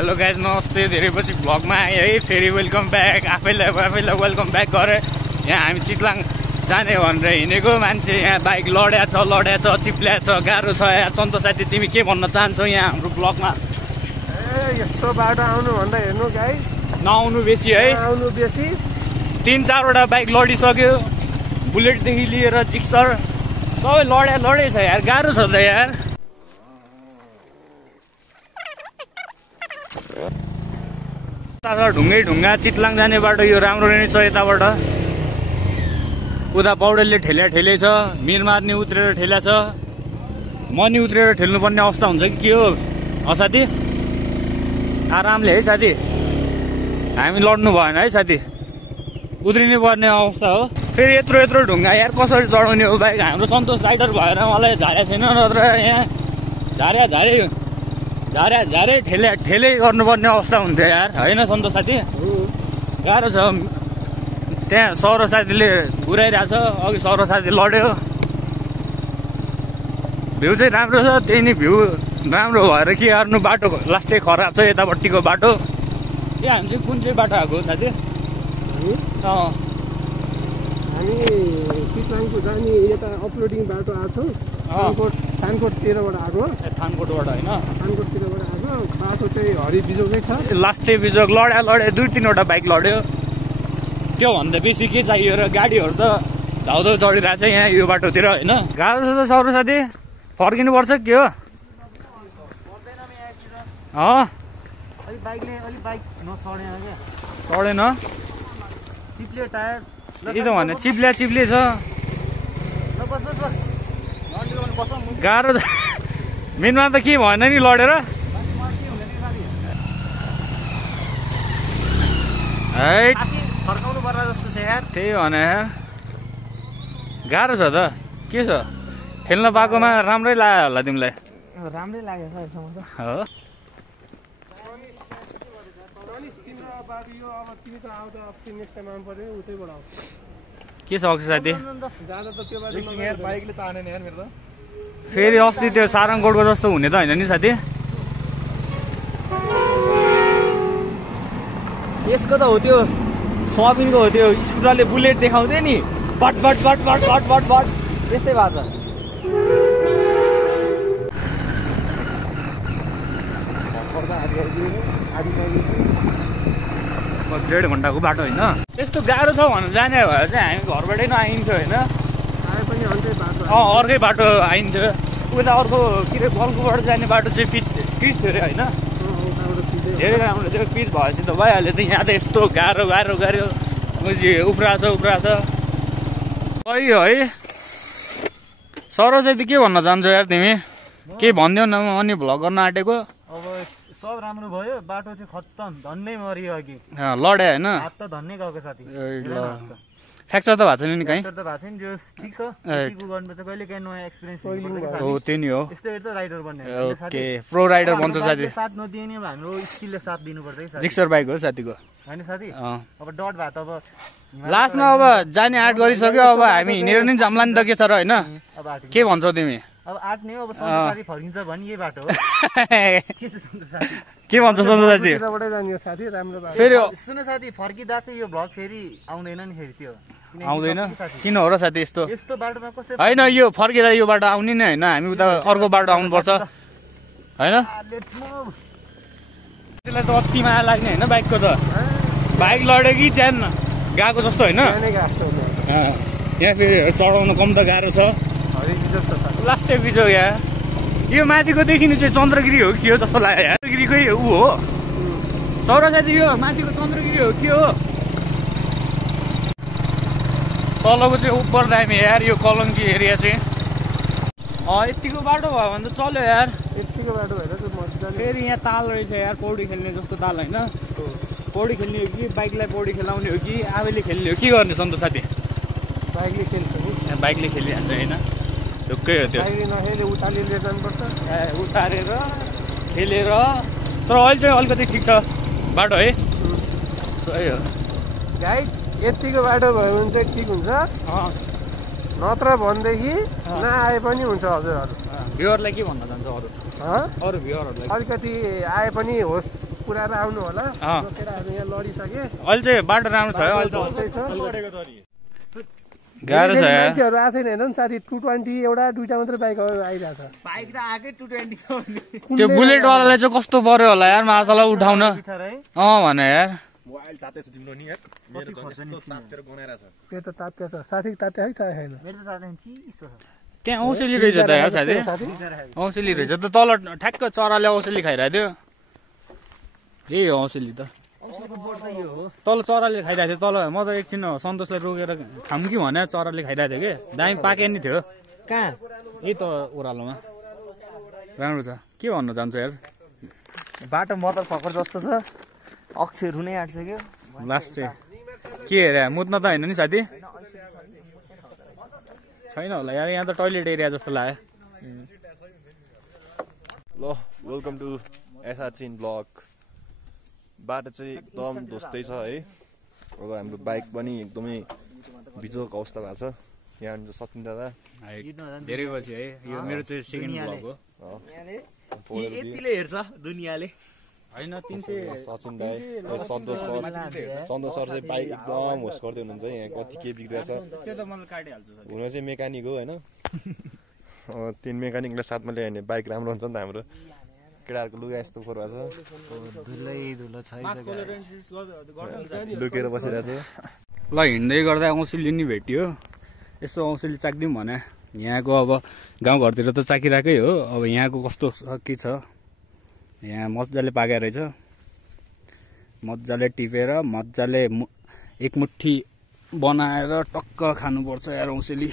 Hello guys नमस्ते धेरै पछि भ्लगमा आएँ है फेरि वेलकम ब्याक आफैलाई वेलकम ब्याक गरेँ यहाँ हामी चितलाङ जाने भनेर हिँडेको मान्छे यहाँ बाइक लड्या छ चिप्ल्या छ गाह्रो छ यहाँ सन्तोष साथी तिमी के भन्न चाहन्छौ यहाँ हाम्रो ब्लगमा यस्तो बाटो आउनु भन्दा हेर्नु गाइस नआउनु बेसी है आउनु बेसी 3-4 बाइक लडिसक्यो बुलेटदेखि लिएर जिक्सर सबै लडे छ यार गाह्रो छ त यार ढुङ्गा चितलाङ जाने बाटो यो राम्रो नै छ यताबाट उता पौडेलले ठेले छ मिरमार नि उत्रेर ठेल्या छ म नि उत्रेर ठेल्नुपर्ने अवस्था हुन्छ कि के हो साथी आरामले है साथी हामी लड्नु भएन है साथी उत्रिनु पर्ने अवस्था हो फेरि यत्रो ढुङ्गा यार कसरी चढाउने हो बाइक हाम्रो सन्तोष राइडर भएर मलाई झारे छैन नत्र यहाँ झारे ठेले गर्नुपर्ने अवस्था हुन्थ्यो यार होइन सन्तोष साथी गाह्रो छ त्यहाँ सौरभ साथीले पुऱ्याइरहेछ अघि सौरभ साथी लड्यो भ्यू चाहिँ राम्रो छ त्यही नै भ्यू राम्रो भएर के गर्नु बाटो लास्टै खराब छ यतापट्टिको बाटो ए हामी चाहिँ कुन चाहिँ बाटो आएको साथी हामी चितलाङको जाने यता अपलोडिङ बाटो आएको थानकोटतिरबाट आएको थानकोटबाट होइन थानकोटतिरबाट आएको बाटो चाहिँ हरि बिजोकै छ लास्टै बिजोग लड्या 2-3वटा बाइक लड्यो त्यो भन्दा बेसी के चाहियो र गाडीहरू त धाउधाउ चढिरहेको छ यहाँ यो बाटोतिर होइन गाह्रो छ त सौरभ साथी फर्किनु पर्छ के हो चढेन यी त भने चिप्ले छ गाह्रो मेनमा त के भएन नि लडेर फर्काउनु पर्ला जस्तो छ यार त्यही भने गाह्रो छ त के छ ठेल्न पाएकोमा राम्रै लाग्यो होला तिमीलाई राम्रै लाग्यो हो के छ अक्षय साथी फेरि अस्ति त्यो सारङकोटको जस्तो हुने त होइन नि साथी यसको त हो त्यो सोयाबिनको हो त्यो स्कुटरले बुलेट देखाउँदै नि बट त्यस्तै भएको छ 1.5 घन्टाको बाटो होइन यस्तो गाह्रो छ भनेर जाने भए चाहिँ हामी घरबाटै नआइन्थ्यो होइन अर्कै बाटो आइन्थ्यो उता अर्को के अरे बल्कुबाट जाने बाटो चाहिँ पिच थियो अरे होइन धेरै राम्रो थियो पिच भएपछि त भइहाल्यो त यहाँ त यस्तो गाह्रो उफ्रा छ है सरोज चाहिँ के भन्न चाहन्छौ यार तिमी केही भनिदेऊ न म अनि भ्लग गर्न आँटेको अब सब राम्रो भयो बाटो चाहिँ खत्तम धन्नै मरियो अघि लड्या होइन हात त धन्नै गएको साथी फ्र्याक्चर त भएको छैन नि कहीँ त भएको छैन जो ठिक छ गर्नुपर्छ कहिले काहीँ नयाँ एक्सपिरियन्स हो त्यही नि हो यस्तै त राइडर बन्ने ओके प्रो राइडर बन्छ साथी साथ नदिए नि हाम्रो स्किलले साथ दिनुपर्छ है साथी जिक्सर बाइक हो साथीको होइन साथी अब डट भयो त अब लास्टमा अब जाने आँट गरिसक्यो अब हामी हिँडेर नि जाम्ला नि त के छ र होइन के भन्छौ तिमी अब आँट नै अब साथी फर्किन्छ भने यही बाटो हो के भन्छ सन्तोष साथी फेरि सुन साथी फर्किँदा चाहिँ यो भ्लग फेरि आउँदैन नि फेरि त्यो आउँदैन किन हो र साथी यस्तो बाटोमा कसै होइन यो फर्किँदा यो बाटो आउने नै होइन हामी उता अर्को बाटो आउनुपर्छ होइन त्यसलाई त अति माया लाग्ने होइन बाइकको त बाइक लड्यो कि च्यान गएको जस्तो होइन यहाँ फेरि चढाउनु कम त गाह्रो छ लास्टै बिजो यहाँ यो माथिको देखिनु चाहिँ चन्द्रगिरी हो के हो जस्तो लाग्यो यार चन्द्रगिरीकै ऊ हो सौरभ साथी यो माथिको चन्द्रगिरी हो के हो तलको चाहिँ उपर दामी यार यो कलङ्की एरिया चाहिँ यतिको बाटो भयो भने त चल्यो यार यतिको बाटो भएर फेरि यहाँ ताल रहेछ यार पौडी खेल्ने जस्तो ताल होइन पौडी खेल्ने हो कि बाइकलाई पौडी खेलाउने हो कि आफैले खेल्ने हो के गर्ने सन्तोष साथी बाइकले खेल्छ नि बाइकले खेलिहाल्छ होइन ढुक्कै हो त्यो उतारेर जानुपर्छ उतारेर खेलेर तर अहिले चाहिँ अलिकति ठिक छ बाटो है सही हो गाइड यतिको बाटो भयो भने चाहिँ ठिक हुन्छ नत्र भनेदेखि नआए पनि हुन्छ हजुरहरू भ्युअरलाई के भन्न चाहन्छ अरू भ्युअरहरूलाई अलिकति आए पनि होस् पुऱ्याएर आउनु होला अँ। केटाहरू यहाँ लडिसके अहिले चाहिँ बाटो राम्रो छ है अहिले चाहिँ गाह्रो छ यार मान्छेहरू आएको छैन हेर्नु नि साथी 220 एउटा दुईटा मात्रै बाइक आइरहेको छ बाइक त आएकै 220 त्यो बुलेटवालालाई चाहिँ कस्तो पर्यो होला यार माछालाई उठाउन भने यार त्यो त तात्या छ साथी तात्या है छैन त्यहाँ औसेली रहेछ त यार साथी औसेली रहेछ त तल ठ्याक्क चराले औसेली खाइरहेको थियो यही हो औसेली त तल चराले खाइरहेको थियो तल म त एकछिन सन्तोषलाई रोकेर खाऊँ कि भने चराले खाइरहेको थियो कि दामी पाके नि थियो कहाँ यही त ओह्रालोमा राम्रो छ के भन्न चाहन्छ यार बाटो मदर फकर जस्तो छ अक्षर हुनै आँट्छ क्या लास्ट चाहिँ के हेरे मुद्न त होइन नि साथी छैन होला यार यहाँ त टोइलेट एरिया जस्तो लाग्यो ल वेलकम टु एसआरचिन ब्लग बाटो चाहिँ एकदम धोस्तै छ है अब हाम्रो बाइक पनि एकदमै बिजोक अवस्था भएको छ यहाँ हुन्छ सचिन दादा धेरै पछि है यो मेरो चाहिँ सेकेन्ड ब्लग हो यतिले हेर्छ दुनियाँले होइन 300 सचिन दाई सन्तोष सर चाहिँ बाइक एकदम होस गर्दै हुनुहुन्छ यहाँ कति के बिग्रेको छ त्यो त मलाई काटिहाल्छु हुन चाहिँ मेकानिक हो होइन तीन मेकानिकलाई साथमा ल्यायो भने बाइक राम्रो हुन्छ नि त हाम्रो केटाहरूको लुगा यस्तो फोर भएको छ लुकेर बसिरहेको छ ल हिँड्दै गर्दा औँसीले नि भेटियो यसो औँसीले चाकिदिउँ भने यहाँको अब गाउँघरतिर त चाकिरहेकै हो अब यहाँको कस्तो के छ यहाँ मजाले पाके रहेछ मजाले टिपेर मजाले एक मुट्ठी बनाएर टक्क खानुपर्छ यार औँसेली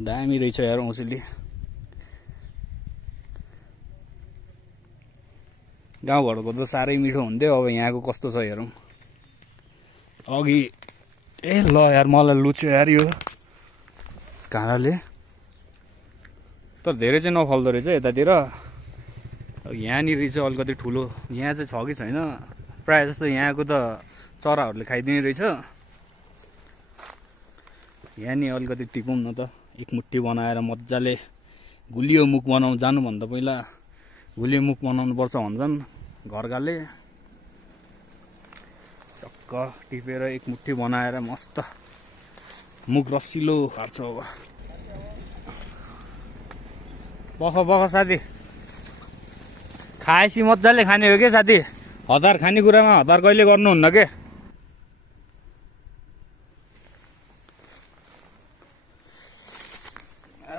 दामी रहेछ यार औँसेली गाउँघरको त साह्रै मिठो हुन्थ्यो अब यहाँको कस्तो छ हेरौँ अघि ए ल यार मलाई लुच्यो यार यो काँडाले तर धेरै चाहिँ नफल्दो रहेछ यतातिर यहाँनिर चाहिँ अलिकति ठुलो यहाँ चाहिँ छ कि छैन प्रायः जस्तो यहाँको त चराहरूले खाइदिने रहेछ यहाँ नि अलिकति टिपौँ न त एक मुट्ठी बनाएर मजाले गुलियो मुख बनाउनु जानुभन्दा पहिला गुलियो मुख बनाउनु पर्छ भन्छन् घरकाले टक्क टिपेर एक मुट्ठी बनाएर मस्त मुख रसिलो पार्छ अब बख साथी खाएपछि मजाले खाने हो के साथी हतार खानेकुरामा हतार कहिले गर्नुहुन्न के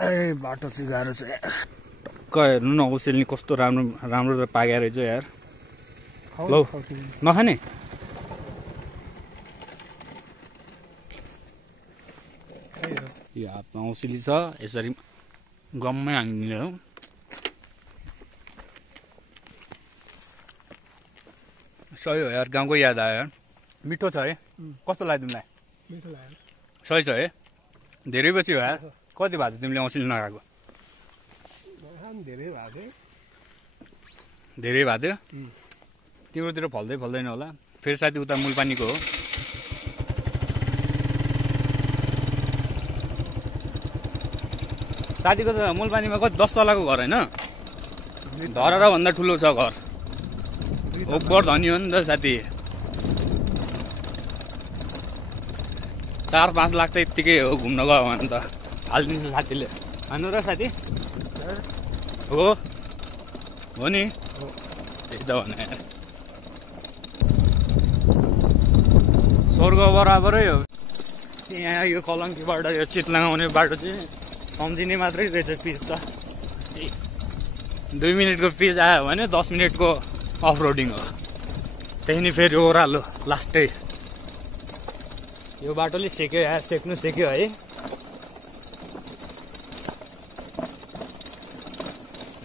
ए बाटो चाहिँ गाह्रो छ टक्क हेर्नु न औसेली कस्तो राम्रो राम्रो पाके रहेछ यार लौ नखाने यो हातमा औसेली छ यसरी गममै हानिदिने हो सही हो यार गाउँको याद आयो यार मिठो छ है कस्तो लाग्यो तिमीलाई मिठो लाग्यो सही छ है धेरै पछि हो यार कति भएको तिमीले औसेली नखाएको धेरै भएको धेरै भएको थियो तिम्रोतिर फल्दैन होला फेरि साथी उता मूलपानीको हो साथीको त मूलपानीमा कति 10 तलाको घर होइन धरहरा भन्दा ठुलो छ घर ओभर धनी हो नि त साथी 4-5 लाख त यत्तिकै हो घुम्न गयो भने त हालिदिन्छ साथीले होइन र साथी हो नि त्यही त भने स्वर्ग बराबरै हो यहाँ यो कलङ्कीबाट यो चितलाङ आउने बाटो चाहिँ सम्झिने मात्रै रहेछ पिच त 2 मिनटको पिच आयो भने 10 मिनटको अफ रोडिङ हो त्यही नि फेरि ओह्रालो लास्टै यो बाटोले सेक्यो यार सेक्नु सेक्यो है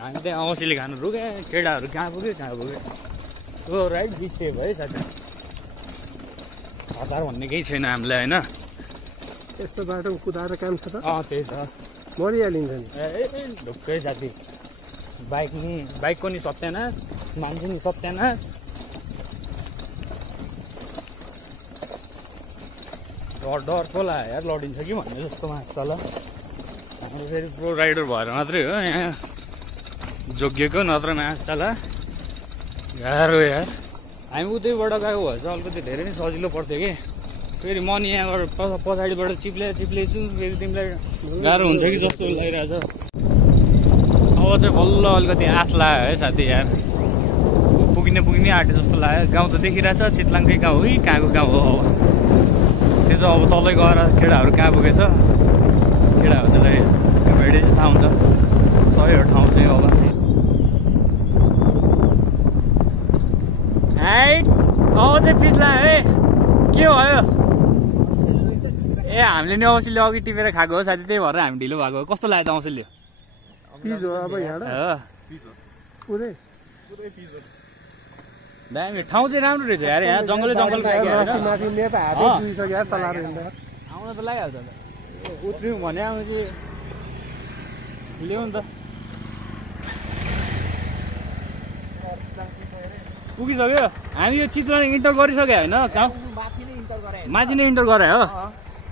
हामी त्यहाँ औँसीले खानु रुक्यो केटाहरू कहाँ पुग्यो सो राइट बिच सेभ है साथी हतार भन्ने केही छैन हामीलाई होइन यस्तो बाटो कुदाएर काम छ त त्यही त मरिहालिन्छ नि ए ढुक्कै साथी बाइकको नि सत्यानाश मान्छे नि सत्यानाश डर लाग्यो यार लडिन्छ कि भन्ने जस्तो मान्छ ल हाम्रो फेरि प्रो राइडर भएर मात्रै हो यहाँ जोगिएको नत्र नास्ताला गाह्रो यार। हामी उतैबाट गएको भए चाहिँ अलिकति धेरै नै सजिलो पर्थ्यो कि फेरि म नि यहाँबाट पछाडिबाट चिप्लेछु फेरि तिमीलाई गाह्रो हुन्छ कि जस्तो लागिरहेछ। अब चाहिँ बल्ल अलिकति आश लाग्यो है साथी यार, पुगिने आँटे जस्तो लाग्यो। गाउँ त देखिरहेछ चितलाङकै गाउँ हो कि कहाँको गाउँ हो अब त्यो चाहिँ अब तलै गएर केटाहरू कहाँ पुगेछ केटाहरूलाई भेडे चाहिँ थाहा हुन्छ सहीहरू ठाउँ चाहिँ अब अब चाहिँ पिछला है के भयो ए हामीले नि औँसीले अघि टिपेर खाएको हो साथी, त्यही भएर हामी ढिलो भएको हो। कस्तो लाग्यो त औँसीले? दामी ठाउँ चाहिँ राम्रो रहेछ यार, यहाँ जङ्गलै जङ्गल आउन त लागिहाल्छ उत्रिउँ भने आउनु कि ल्याउ नि त। पुगिसक्यो हामी यो चित्र इन्टर गरिसक्यो होइन, माथि नै इन्टर गरे हो।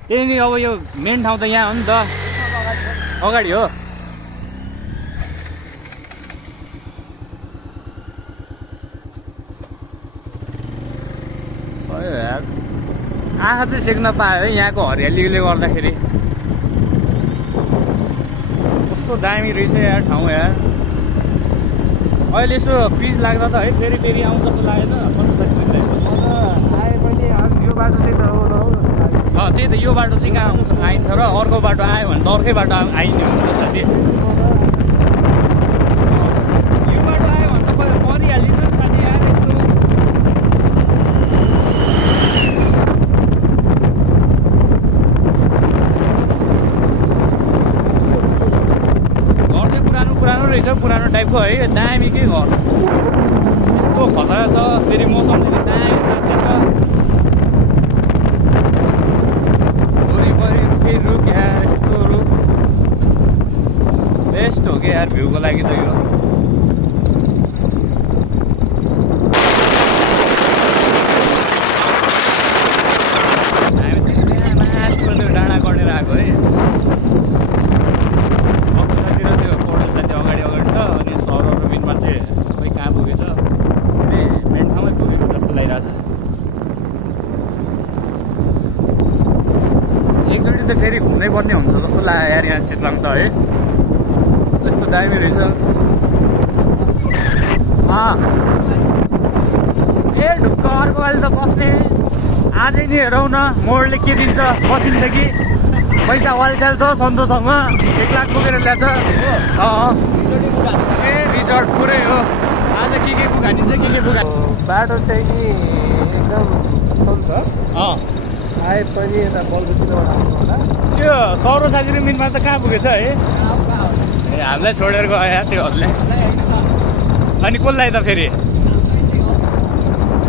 त्यही नि अब यो मेन ठाउँ त यहाँ हो नि त, अगाडि हो। सही यार, आँखा चाहिँ सेक्न पायो है यहाँको हरियालीले गर्दाखेरि। कस्तो दामी रहेछ यार ठाउँ यार। अहिले यसो पिच लाग्दा त है फेरि फेरि आउँछ जस्तो लागेन आए पनि यो बाटो चाहिँ त्यही त यो बाटो चाहिँ कहाँ आउँछ आइन्छ र अर्को बाटो आयो भने त अर्कै बाटो आइने हो नि त साथी। यो बाटो आयो भने त परिहालिन्छ नि साथी यार यस्तो। घर चाहिँ पुरानो रहेछ, पुरानो टाइपको है, दामीकै घर। यस्तो खतरा छ, फेरि मौसम पनि दामी साथी छ। रुख यार यस्तो रुख बेस्ट हो कि यार भ्यूको लागि त यो। हामी चाहिँ त्यहाँ माथिबाट त्यो डाँडा कटेर आएको है। अक्सु साथी र त्यो पौडेल साथी अगाडि छ, अनि सरहरू बिनमा चाहिँ सबै कहाँ पुगेछ, मेन ठाउँमै पुगेको जस्तो लागिरहेछ। एकचोटि त फेरि घुम्नै पर्ने हुन्छ जस्तो लाग्यो यार यहाँ चितलाङ त है, यस्तो दामी रहेछ। ए ढुक्क अर्को पालि त बस्ने आजै नै हेरौँ न मोडले के दिन्छ, बसिन्छ कि पैसा वालचाल छ सन्तोषसँग 1 लाख पुगेर ल्याएछ। ए रिजर्ट पुरै हो, आज के पुगानिन्छ के पुगा। बाटो चाहिँ नि एकदम कम छ, आए पनि यता बलबुतीबाट आउनु होला। त्यो सौरो साथी र मिनमा त कहाँ पुगेछ है? ए हामीलाई छोडेर गयो त्योहरूले। अनि कसलाई त फेरि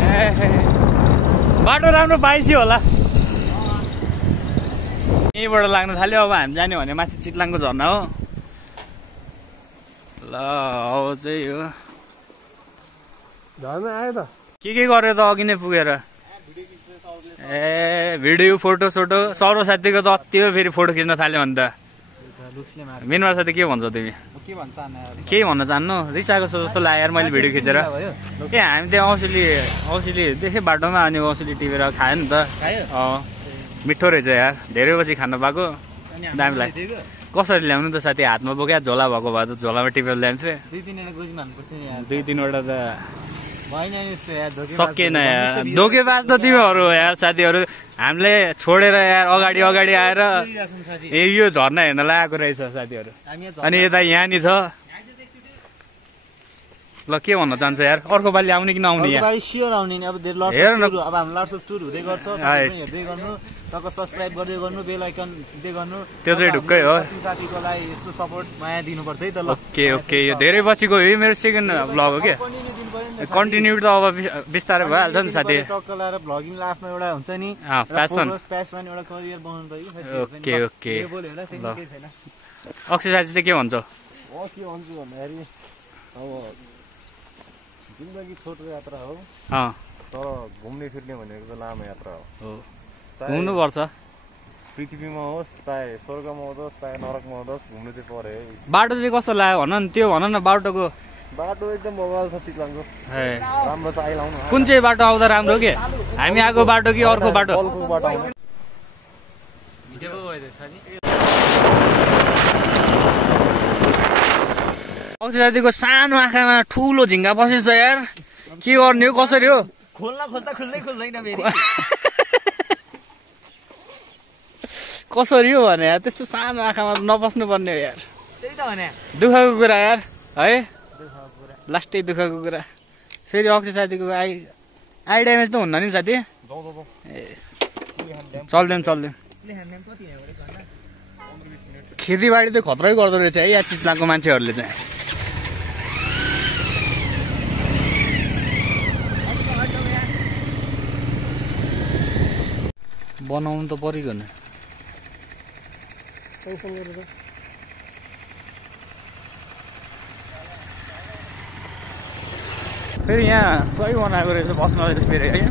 ए बाटो राम्रो पाइसि होला। यहीँबाट लाग्न थाल्यो, अब हामी जाने भने माथि चितलाङको झर्ना हो। ल अब चाहिँ यो झर्ना आयो त के गर्यो त अघि नै पुगेर। ए भिडियो फोटो सौरो साथीको त अति हो, फेरि फोटो खिच्न थाल्यो भने त। मिनमा साथी के भन्छ तिमी? केही भन्न चाहनु? रिसाएको जस्तो लाग्यो यार मैले भिडियो खिचेर। ए हामी त्यहाँ औँसीले देखेँ बाटोमा, अनि औँसीले टिपेर खायो नि त। मिठो रहेछ यार, धेरै पछि खानु पाएको, दामी लाग्यो। कसरी ल्याउनु त साथी? हातमा बोक्या झोला भएको भए त झोलामा टिपेर ल्याउँथे। 2-3वटा त सकिएन यार, धोकेबाज त तिमीहरू हो यार साथीहरू। हामीले छोडेर यार अगाडि आएर यो झर्ना हेर्न लागेको रहेछ साथीहरू, अनि यता यहाँ नि छ। ल के भन्न चाहन्छ यार, अर्को पालि आउने कि नआउने? स्योर आउने नि, अब हेर न, अब हाम्रो लर्ड्स टुर हुँदै गर्छ, हेर्दै गर्नु, टक्क सब्सक्राइब गर्दै गर्नु, बेल आइकन थिच्दै गर्नु। त्यो चाहिँ ढुक्कै हो, साथीको लागि यस्तो सपोर्ट माया दिनुपर्छ है त। ल ओके यो धेरै पछिको हो, मेरो सेकेन्ड भ्लग हो क्या। कन्टिन्यू त अब बिस्तारै भइहाल्छ नि साथी। टक्क लाएर भ्लगिङलाई आफ्नो एउटा हुन्छ नि प्यासन एउटा करियर बनाउनु पर्यो। ओके अक्षय साथी चाहिँ के भन्छ? के भन्छु भन्दाखेरि अब जिन्दगी छोटो यात्रा हो, तर घुम्ने फिर्ने भनेको त लामो यात्रा हो। घुम्नुपर्छ, पृथ्वीमा होस् चाहे स्वर्गमा होस् चाहे नरकमा होस् घुम्नु चाहिँ पर्यो है। बाटो चाहिँ कस्तो लाग्यो भन न, त्यो भन न बाटोको। बाटो एकदम बवाल छ चितवनको, राम्रो छ आइलाउनु। कुन चाहिँ बाटो आउँदा राम्रो के, हामी आएको बाटो कि अर्को बाटो? बलको बाटो आउने। अक्षय साथीको सानो आँखामा ठुलो झिङ्गा बसेछ यार, के गर्ने हो कसरी हो? खोल्न खोज्दा खोल्दै खोल्दैन फेरि। कसरी हो भने यार, त्यस्तो सानो आँखामा नबस्नु पर्ने हो यार। त्यही त भने दुःखको कुरा यार है, लास्टै दुःखको कुरा। फेरि अक्षय साथीको आई ड्यामेज त हुन्न नि साथी? ए चल्दैन। खेतीबाडी त खतरै गर्दो रहेछ है यहाँ चितवनको मान्छेहरूले चाहिँ। बनाउनु त परेको नि। फेरि यहाँ सही बनाएको रहेछ बस्न फेरि है।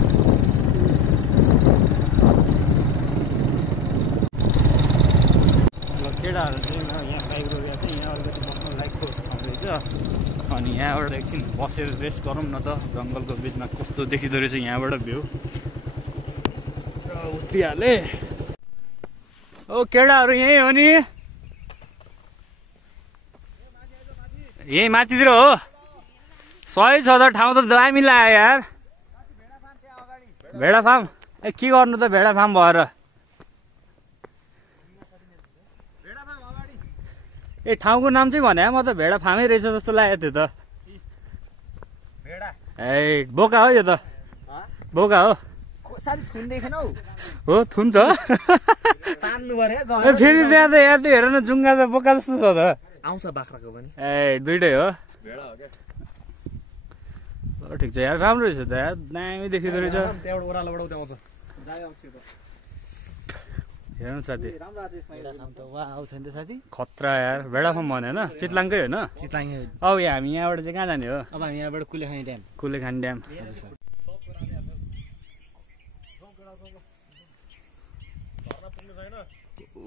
केटाहरू चाहिँ यहाँ बाइक रोकेर चाहिँ यहाँ अलिकति बस्न लायकको ठाउँ रहेछ। अनि यहाँबाट एकछिन बसेर रेस्ट गरौँ न त, जङ्गलको बिचमा कस्तो देखिँदो रहेछ यहाँबाट भ्यू। उत्रिहाले ओ केटाहरू यहीँ हो नि, यहीँ माथितिर हो। सही छ त, ठाउँ त दामी लाग्यो यार। भेडा फार्म ए के गर्नु त भेडा फार्म भएर। ए ठाउँको नाम चाहिँ भने म त भेडा फार्मै रहेछ जस्तो लाग्यो त्यो त। ए बोका हो यो त, बोका हो। साथी थुन देखेन हौ? हो थुन छ। तान्नु पर्यो। फेरि त्यहाँ त यहाँ त हेर न, जुङ्गा त बोका जस्तो छ त। आउँछ बाख्राको पनि। ए दुइटै हो। ठिक छ यार, राम्रो रहेछ त यार, दामी देखिँदो रहेछ। हेर्नु साथी खतरा यार, भेडा फार्म भने होइन चितलाङकै होइन? अब हामी यहाँबाट चाहिँ कहाँ जाने हो? अब हामी यहाँबाट कुलेखानी ड्याम।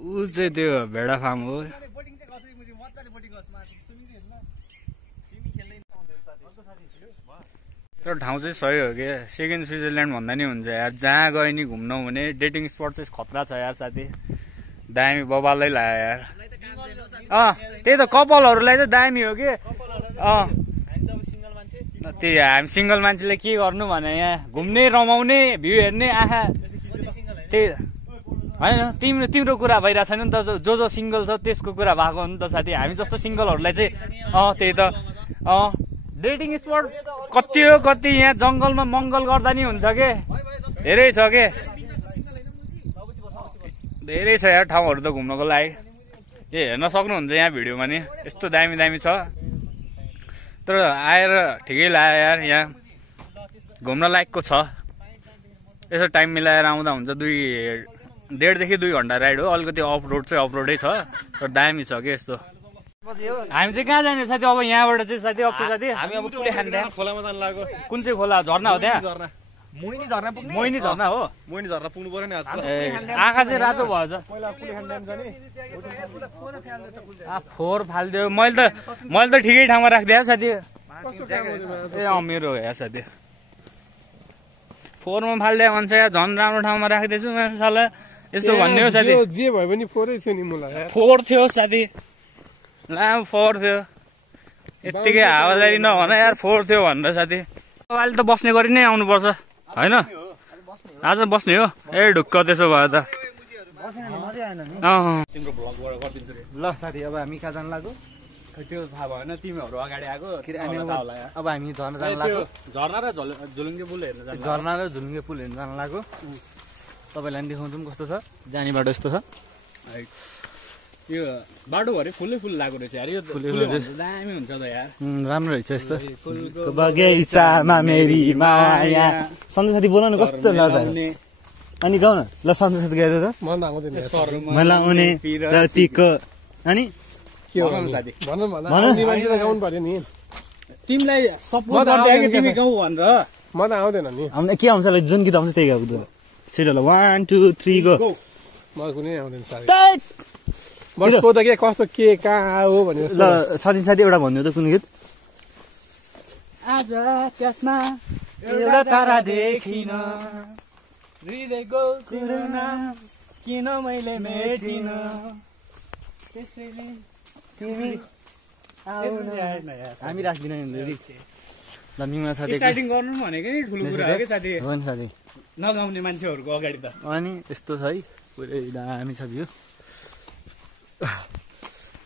ऊ चाहिँ त्यो भेडा फार्म हो। त्यो ठाउँ चाहिँ सही हो कि, सेकेन्ड स्विजरल्यान्ड भन्दा नि हुन्छ यार। जहाँ गए नि घुम्नु भने डेटिङ स्पट चाहिँ खतरा छ यार साथी, दामी बबालै लाग्यो यार। त्यही त कपालहरूलाई चाहिँ दामी हो कि। त्यही हामी सिङ्गल मान्छेले के गर्नु भने यहाँ घुम्ने रमाउने भ्यू हेर्ने आँखा। त्यही होइन, तिम्रो कुरा भइरहेको छैन नि त, जो सिङ्गल छ त्यसको कुरा भएको हो नि त साथी। हामी जस्तो सिङ्गलहरूलाई चाहिँ त्यही त डेटिङ स्पट कति हो कति, यहाँ जङ्गलमा मङ्गल गर्दा नि हुन्छ के, धेरै छ के, धेरै छ यार ठाउँहरू त घुम्नको लागि। हेर्न सक्नुहुन्छ यहाँ भिडियोमा नि, यस्तो दामी दामी छ। तर आएर ठिकै लाग्यो यार, यहाँ घुम्न लायकको छ। यसो टाइम मिलाएर आउँदा हुन्छ। 1.5 देखि 2 घन्टा राइड हो। अलिकति अफ रोड चाहिँ अफ रोडै छ, तर दामी छ कि यस्तो। हामी चाहिँ कहाँ जाने साथी अब यहाँबाट चाहिँ साथी? अक्षय साथी हामी अब कुलेखानी ड्याम खोलामा जानु लाग्यो। कुन चाहिँ खोला? झर्ना हो त्यहाँ? मोहिनी झर्ना पुग्ने। मोहिनी झर्ना हो। मोहिनी झर्ना पुग्नु पर्यो नि आज। आँखा चाहिँ रातो भएछ। फोहोर फालिदियो। मैले त ठिकै ठाउँमा राखिदिएँ साथी। ए मेरो हो या साथी, फोहोरमा फालिदिए भन्छ या झन् राम्रो ठाउँमा राखिदिएछु मैले साला। यस्तो भन्ने हो साथी? जे भए पनि फोहोरै थियो नि मलाई। फोहोर थियो साथी, लामो फोहोर थियो। यत्तिकै हावादारी नभन यार, फोहोर थियो भनेर साथी। अहिले त बस्ने गरी नै आउनुपर्छ होइन? आज बस्ने हो। ए ढुक्क त्यसो भयो त। तिम्रो भ्लगबाट गरिदिन्छु रे। ल साथी अब हामी कहाँ जानु लाग्यो? त्यो थाहा भएन, तिमीहरू अगाडि आएको। अब हामी झर्ना जानु लाग्यो। झर्ना र झुलुङ्गे पुल हेर्न जानु। झर्ना र झुलुङ्गे पुल हेर्न जानु लाग्यो। तपाईँलाई देखाउँछु कस्तो छ, जाने बाटो यस्तो छ। यो बाटोभरि फुलै फुल लागेको रहेछ यार। यो दामी हुन्छ त यार, राम्रो रहेछ यस्तो। बगैँचामा मेरी माया। सन्जय साथी बोल न कस्तो लाग्छ? अनि गाउँ न ल, सन्जय साथी गाउँदै त। मलाई आउने रतिको अनि तिमीलाई सपोर्ट गर्दै तिमी गाउँ भनेर। म त आउँदैन नि। के आउँछ जुन गीत आउँछ त्यही गाउँदो छिटो ल। 1 2 3 गो। मलाई कुनै आउँदैन साथी म सोध के कस्तो के कहाँ हो भनेर ल साथी साथी एउटा भन्नु त कुन गीत आज त्यसमा एउटा तारा देखिन हृदयको कुरोमा किन मैले मेटिन त्यसैले तिमी हामी राख्दिन लिरिक्स ल मिङमा साथी स्टार्टिङ गर्नु भनेको नि ठुलो कुरा हो के साथी हो नि साथी नगाउने मान्छेहरूको अगाडि त अनि यस्तो छ है पुरै दामी छ भ्यू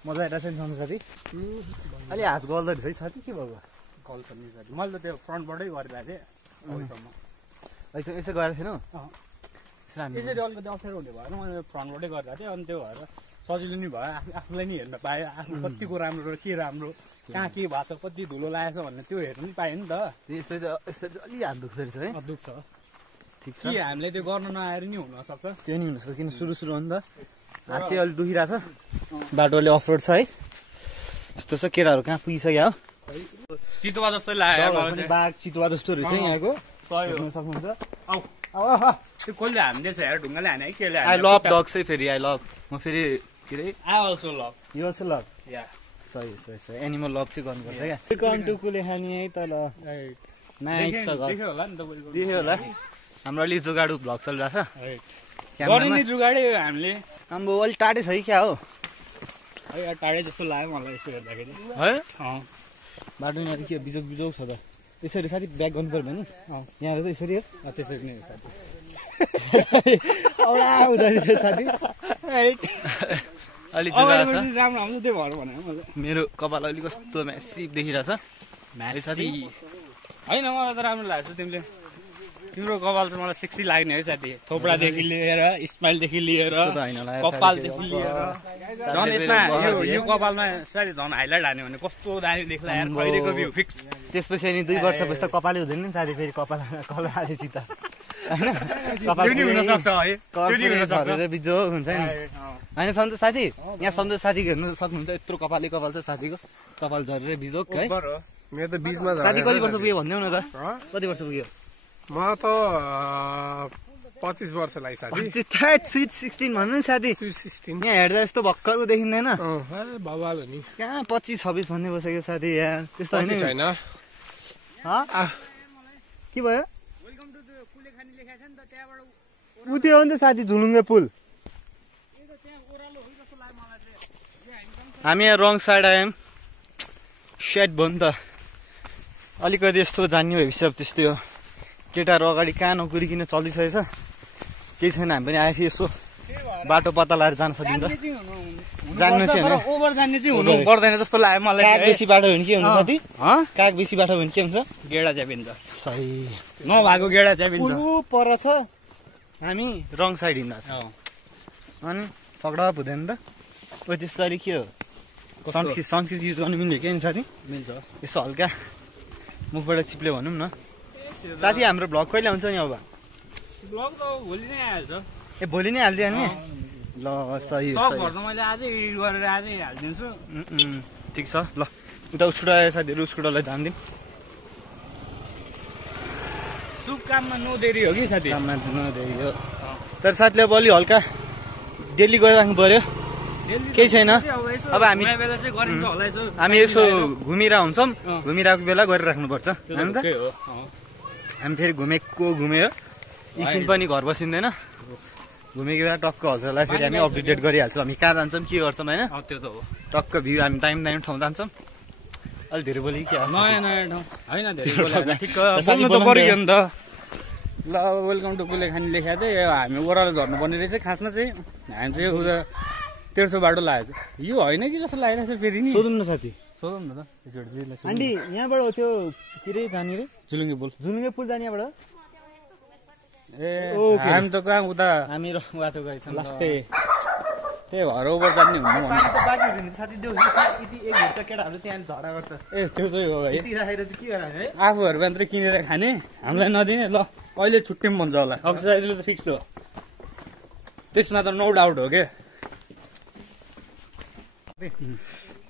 मजा आइरहेको छ नि सन्जु साथी अलि हात गल्दो रहेछ है साथी के भएको कल छ नि साथी मैले त त्यो फ्रन्टबाटै गरिरहेको थिएँ अहिलेसम्म यसो गएर थिएनौ यसरी अलिकति अप्ठ्यारो हुने भएर मैले फ्रन्टबाटै गरिरहेको थिएँ अनि त्यो भएर सजिलो नि भयो आफूलाई नि हेर्न पाएँ आफू कतिको राम्रो र के राम्रो कहाँ के भएको छ कति धुलो लागेछ भन्ने त्यो हेर्नु नि पाएँ नि त यस्तै चाहिँ अलि हात दुख्छ रहेछ है दुख्छ ठिक छ कि हामीले त्यो गर्न नआएर नि हुनसक्छ त्यो नि हुनसक्छ किन सुरु हो नि त हात चाहिँ अलिक दुखिरहेछ बाटो अलि अफरोड छ है यस्तो छ केटाहरू कहाँ पुगिसक्यो हो चितुवा जस्तै लाग्यो मलाई बाघ चितुवा जस्तो रहेछ यहाँको सही सक्नुहुन्छ त्यो कसले हामीले छ हेर ढुङ्गाले हाने कि केले आई लभ डग चाहिँ फेरि आई लभ म फेरि के अरे आई अल्सो लभ यो चाहिँ लभ या सही एनिमल लभ चाहिँ गर्नुपर्छ क्या वेलकम टु कुलेखानी है त ल नाइस छ घर देख्यो होला नि तपाईँको देख्यो होला हाम्रो अलिक जोगाडु भ्लग चलिरहेको छ गर्ने नि जुगाडै हामीले हाम्रो अलिक टाढै छ कि क्या हो है टाढै जस्तो लाग्यो मलाई यसो हेर्दाखेरि है अँ बाटो यहाँनिर के बिजोक बिजोक छ त यसरी साथी ब्याक गर्नु पर्यो भने यहाँ त यसरी हो त्यसरी नै हो साथी औडा हुँदैछ साथी अलिक जोगाड छ राम्रो आउँछ त्यो भएर भने मेरो कपाल अलिक कस्तो म्यासिभ देखिरहेछ साथी होइन मलाई त राम्रो लाग्छ तिमीले तिम्रो कपाल चाहिँ मलाई सेक्सी लाग्ने है साथी थोप्रादेखि लिएर स्माइलदेखि लिएर कपालदेखि लिएर झन् यसमा यो कपालमा साथी झन् हाइलाइट हान्यो भने कस्तो दामी देख्ला यार पहिलेको भ्यू फिक्स त्यसपछि अनि 2 वर्षपछि त कपालै हुँदैन नि साथी फेरि कपाल कलर आएपछि त होइन बिजोग हुन्छ नि होइन सन्तोष साथी यहाँ सन्तोष साथी हेर्नु सक्नुहुन्छ यत्रो कपाल छ साथीको कपाल झरेर बिजोग है मेरो त बिचमा साथी कति वर्ष पुग्यो भन्देऊ न त कति वर्ष पुग्यो म त 25 वर्ष लागि साथी स्विट 16 भन्नु नि साथी स्विट 16 यहाँ हेर्दा यस्तो भक्करको देखिँदैन बाबाल हो नि कहाँ 25-26 भन्ने बसेको साथी यहाँ त्यस्तो होइन के भयो उ त्यो हो नि त साथी झुलुङ्गे पुल हामी यहाँ रङ साइड आयौँ सेट भयो नि त अलिकति यस्तो जान्ने भएपछि अब त्यस्तै हो केटाहरू अगाडि कहाँ नकुरिकन चलिसकेछ केही छैन हामी पनि आएपछि यसो बाटो पत्ता लगाएर जान सकिन्छ जान्नु चाहिँ होइन ओभर जान्ने चाहिँ हुनु पर्दैन जस्तो लाग्यो मलाई काग बेसी बाटो भने के हुन्छ साथी काग बेसी बाटो भने के हुन्छ गेडा च्यापिन्छ सही नभएको गेडा च्यापिन्छ पर छ हामी रङ साइड हिँड्दा छ अनि फक्डा हुँदैन त ओ त्यस्तो अलिक के हो सनस्क्रिन युज गर्नु मिल्यो क्या नि साथी मिल्छ यसो हल्का मुखबाट चिप्ले भनौँ न साथी हाम्रो भ्लग कहिले हुन्छ नि अब ब्लग त भोलि नै आइहाल्छ ए भोलि नै हालिदियो नि ल सही हो सही मैले आजै एडिट गरेर आजै हालिदिन्छु ठिक छ ल उता उसकुटा आयो साथीहरू उसकुटालाई जानिदिउँ शुभ काममा नदेरी हो कि साथी काममा नदेरी हो तर साथीले अब अलि हल्का डेली गरिराख्नु पर्यो केही छैन अब हामी यसो घुमिरहेको हुन्छौँ घुमिरहेको बेला गरिराख्नुपर्छ हामी फेरि घुमेको घुम्यो एकछिन पनि घर बसिँदैन घुमेको बेला टक्क हजुरलाई फेरि हामी अपडेट गरिहाल्छौँ हामी कहाँ जान्छौँ के गर्छौँ होइन त्यो त हो टक्क भ्यू हामी दामी दामी ठाउँ जान्छौँ अलिक धेरै बोली के नयाँ नयाँ ठाउँ होइन ठिक बोल्नु त पर्यो नि त ल वेलकम टु कुलेखानी लेखेको थिएँ हामी ओह्रालो झर्नुपर्ने रहेछ खासमा चाहिँ हामी चाहिँ उता तेर्सो बाटो लागेको छ यो होइन कि जस्तो लागिरहेको छ फेरि नि सोधौँ न साथी सोधौँ न त आन्टी यहाँबाट त्यो के अरे जाने रे झुलुङ्गे पुल जाने यहाँबाट ए हामी त कहाँ उता हामी बाटो गएछौँ लास्टै त्यही भएर ओभर जाने हुनु बाँकी हुँदैन साथी देऊ यति एक घन्टा केटाहरू त्यहाँ झगडा गर्छ ए त्यो चाहिँ हो है यति राखेर चाहिँ के गराउने है आफूहरू मात्रै किनेर खाने हामीलाई नदिने ल अहिले छुट्टी पनि भन्छ होला अक्सरले त फिक्स हो त्यसमा त नो डाउट हो क्या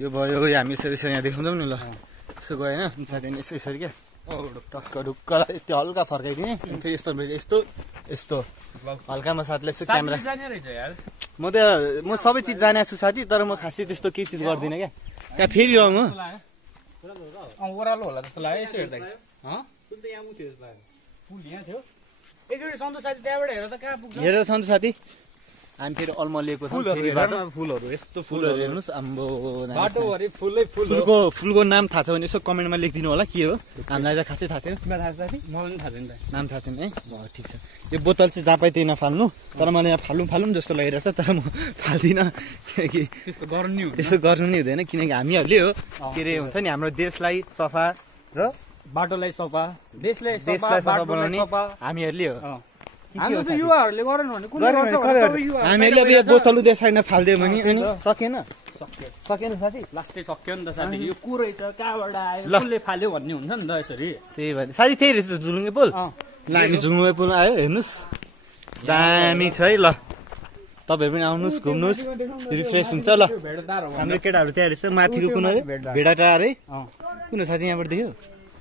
यो भयो हामी यसरी यहाँ देखाउँछौँ नि ल यसो गयो होइन साथी यसो यसरी क्या टक्क ढुक्क यति हल्का फर्काइदिने फेरि यस्तो यस्तो हल्कामा साथीले यसो क्यामेरा म सबै चिज जानेको छु साथी तर म खासै त्यस्तो केही चिज गर्दिनँ क्या त्यहाँ फेरि रङ हो ओह्रालो होला जस्तो लाग्यो यसो हेर्दाखेरि एकचोटि सन्तोष साथी त्यहाँबाट हेर त कहाँ पुग्छ हेरेर सन्तोष साथी हामी फेरि अल्मलिएको छौँ फेरि बाटो फुलहरू यस्तो फुलहरू हेर्नुहोस् आम्बो बाटोभरि फुलै फुल फुलको नाम थाहा छ भने यसो कमेन्टमा लेखिदिनु होला के हो हामीलाई त खासै थाहा छैन तिमीलाई थाहा छ साथी मलाई पनि थाहा छैन नाम थाहा छैन है ठिक छ यो बोतल चाहिँ जहाँ पाइ त्यही नफाल्नु तर मलाई यहाँ फालौँ जस्तो लागिरहेछ तर म फाल्दिनँ किनकि त्यस्तो गर्नु नि हुँदैन किनकि हामीहरूले हो के अरे हुन्छ नि हाम्रो देशलाई सफा र बाटोलाई सफा देशलाई सफा बनाउने हामीहरूले हो युवाहरूले गरेन भने हामीहरूले अब यो बोतल देखाइन फालिदियो भने अनि सकेन साथी लास्टै सक्यो नि त साथी यो को रहेछ कहाँबाट आयो कसले फाल्यो भन्ने हुन्छ नि त यसरी त्यही भएर साथी त्यही रहेछ झुलुङ्गे पुल ल हामी झुलुङ्गे पुल आयो हेर्नुहोस् दामी छ है ल तपाईँहरू पनि आउनुहोस् घुम्नुहोस् रिफ्रेस हुन्छ ल हाम्रो केटाहरू त्यहाँ रहेछ माथिको कुन अरे भेडाटार है कुन साथी यहाँबाट देख्यो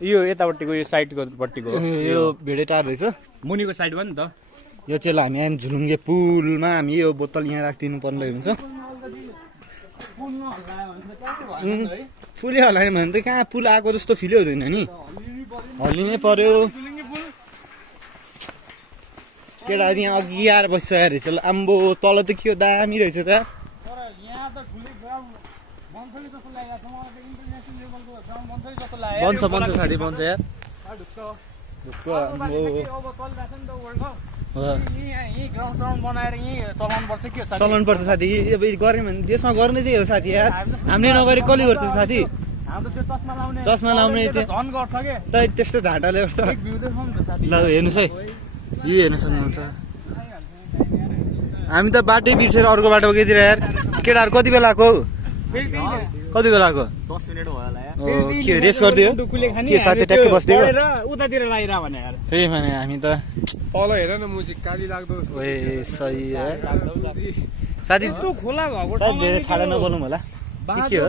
यो यतापट्टिको यो साइडको पट्टिको यो भेडाटार रहेछ मुनिको साइडमा नि त यो चाहिँ हामी आयौँ झुलुङ्गे पुलमा हामी यो बोतल यहाँ राखिदिनु पर्ने हुन्छ पुलै हल्लायो भने त कहाँ पुल आएको जस्तो फिलै हुँदैन नि हल्लिनै पर्यो केटाहरू यहाँ अघि आएर बसिसकेको रहेछ आम्बो तल त के हो दामी रहेछ त बन्छ साथी बन्छ यार चलाउनु पर्छ साथी अब गऱ्यो भने देशमा गर्ने चाहिँ हो साथी यार हामीले नगरे कसले गर्छ साथी चस्मा लाउने त्यस्तो झाटाले गर्छ ल हेर्नुहोस् है यो हेर्न सक्नुहुन्छ हामी त बाटै बिर्सेर अर्को बाटो गएतिर यार केटाहरू कति बेला आएको कति बेला आएको 10 मिनेट होला के रेस गरिदियो के साथी ट्याक्क बस्दियो उतातिर लागिरा भने यार त्यही भने हामी त तल हेर न मुजिक काली लाग्दो ओए सही है साथी त्यो खोला भएको ठाउँमा धेरै छाडा नबोल्नु होला के हो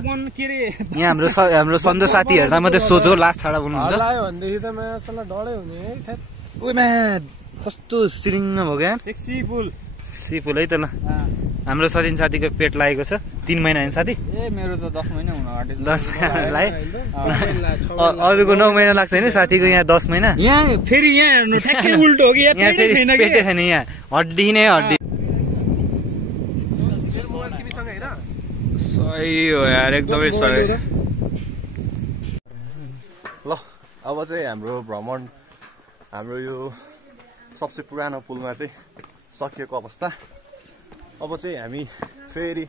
यहाँ हाम्रो सन्जो साथीहरुलाई मात्रै सोझो लाख छाडा बोल्नुहुन्छ लायो भन्देखि त म असला डढै हुने है ओएमा कस्तो सिरिङ भयो क्या सेक्सी पुल है त ल हाम्रो सचिन साथीको पेट लागेको छ 3 महिना होइन साथी ए मेरो त 10 महिना हुन आँटेछ 10 महिनालाई अरूको 9 महिना लाग्छ हैन साथीको यहाँ 10 महिना यहाँ फेरि यहाँ हेर्नु ठ्याक्कै उल्टो हो कि यहाँ पेटै छैन के पेटै छैन यहाँ हड्डी नै हड्डी सही हो यार एकदमै सही ल अब चाहिँ हाम्रो भ्रमण हाम्रो यो सबसे पुरानो पुलमा चाहिँ सकिएको अवस्था अब चाहिँ हामी फेरि